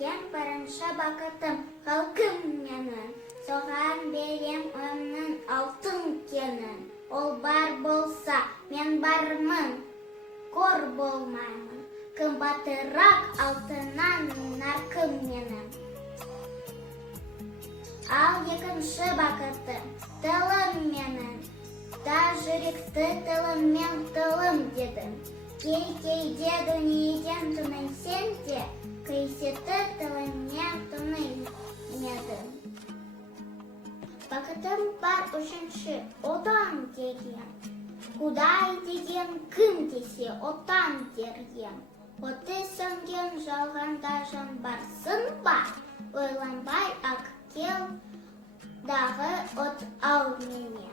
Ең бірінші бақытым халқым менің, соған берем өмнің алтын кенін. Ол бар болса, мен бармын, кор болмаймын. Қымбатырақ алтыннан нарқым менің. Ал екінші бақытым тылым менің. Да жүректі тылыммен тылым дедім. Кейде дүниеден түнінсен де, қасиетті тылыммен түнін едім. Бақытым бар үшінші отан деген. Құдай деген кім десе отан дерген. Оты сөнген жалғанда жан барсын ба, ойланбай ақ кел дағы от ал менен.